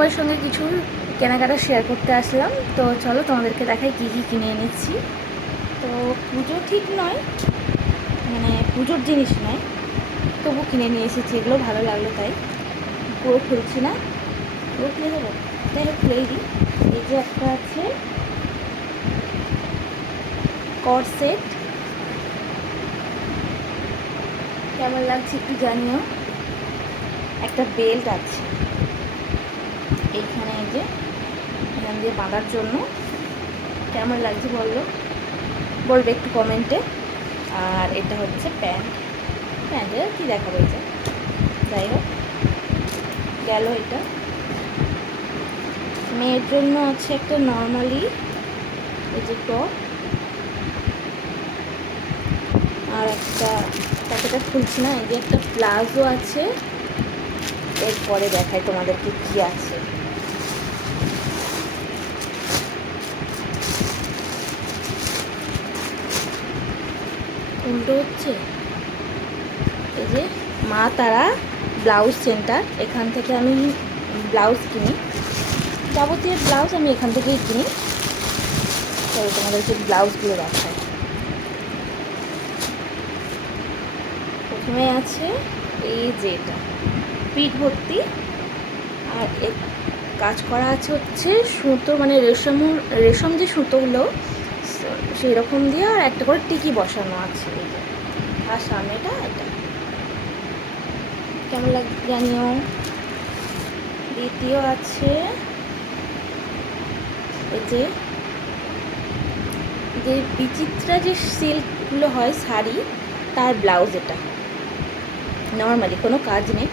তোমার সঙ্গে কিছু কেনাকাটা শেয়ার করতে আসলাম। তো চলো তোমাদেরকে দেখাই কী কী কিনে এনেছি। তো পুজো ঠিক নয় মানে পুজোর জিনিস নয়, তবু কিনে নিয়ে এসেছি। এগুলো ভালো লাগল তাই। পুরো খুলছি না। পুরো খুলে দেবো? তাই হোক, খুলেই দিই। এই যে একটা আছে। কর সেট কেমন লাগছে একটু জানিও। একটা বেল্ট আছে। এইখানে এই যে এখান দিয়ে বাঁধার জন্য কেমন লাগছে বলল? বলবে একটু কমেন্টে আর এটা হচ্ছে প্যান্ট। প্যান্টে কী এই যে যাই হোক, গেল এটা। মেয়ের জন্য আছে একটা নর্মালি এই যে টপ আর একটা প্যাকেটটা খুলছি না, এই যে একটা প্লাজো আছে। এরপরে দেখাই তোমাদেরকে কি আছে। উল্টো হচ্ছে এই যে মা তারা ব্লাউজ সেন্টার, এখান থেকে আমি ব্লাউজ কিনি। যাবতীয় ব্লাউজ আমি এখান থেকেই কিনি। তবে তোমাদেরকে ব্লাউজগুলো দেখাই। প্রথমে আছে এই যে এটা। পিঠ ভর্তি। আর কাজ করা আছে হচ্ছে সুতো মানে রেশম রেশম যে সুতোগুলো সেই রকম দিয়ে আর একটা করে টিকি বসানো আছে। আর সামনেটা এটা। কেমন লাগছে জানিও? দ্বিতীয় আছে। এই যে যে বিচিত্রা যে সিল্কগুলো হয় শাড়ি, তার ব্লাউজ এটা। নর্মালি, কোনো কাজ নেই।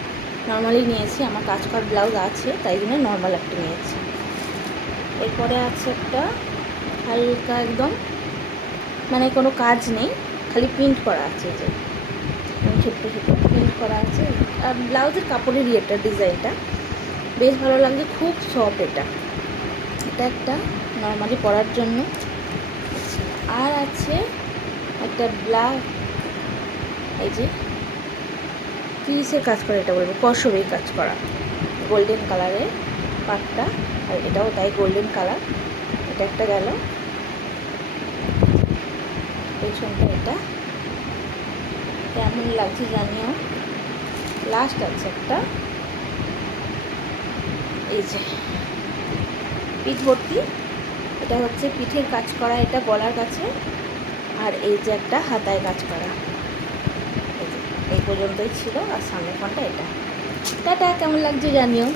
নর্মালি নিয়েছি, আমার কাজ করার ব্লাউজ আছে, তাই জন্য নর্মাল একটা নিয়েছি। এরপরে আছে একটা হালকা একদম মানে কোনো কাজ নেই, খালি প্রিন্ট করা আছে যে ছোট্ট ছোট্ট প্রিন্ট করা আছে। আর ব্লাউজের কাপড়ের ইয়েটা ডিজাইনটা, বেশ ভালো লাগছে খুব সফট এটা। এটা একটা নর্মালি পরার জন্য। আর আছে একটা ব্লাউজ এই যে কিসের কাজ করে, এটা বলব কসবের কাজ করা। গোল্ডেন কালারের পাটটা, আর এটাও তাই গোল্ডেন কালার এটা একটা গেল। পেছনটা এটা। কেমন লাগছে জানিও। লাস্ট আছে একটা। এই যে, পিঠ ভর্তি। এটা হচ্ছে পিঠের কাজ করা, এটা গলার কাছে। আর এই যে একটা হাতায় কাজ করা। পর্যন্তই ছিল আর সামনের ফোনটা এটা। টাটা কেমন লাগছে জানিও।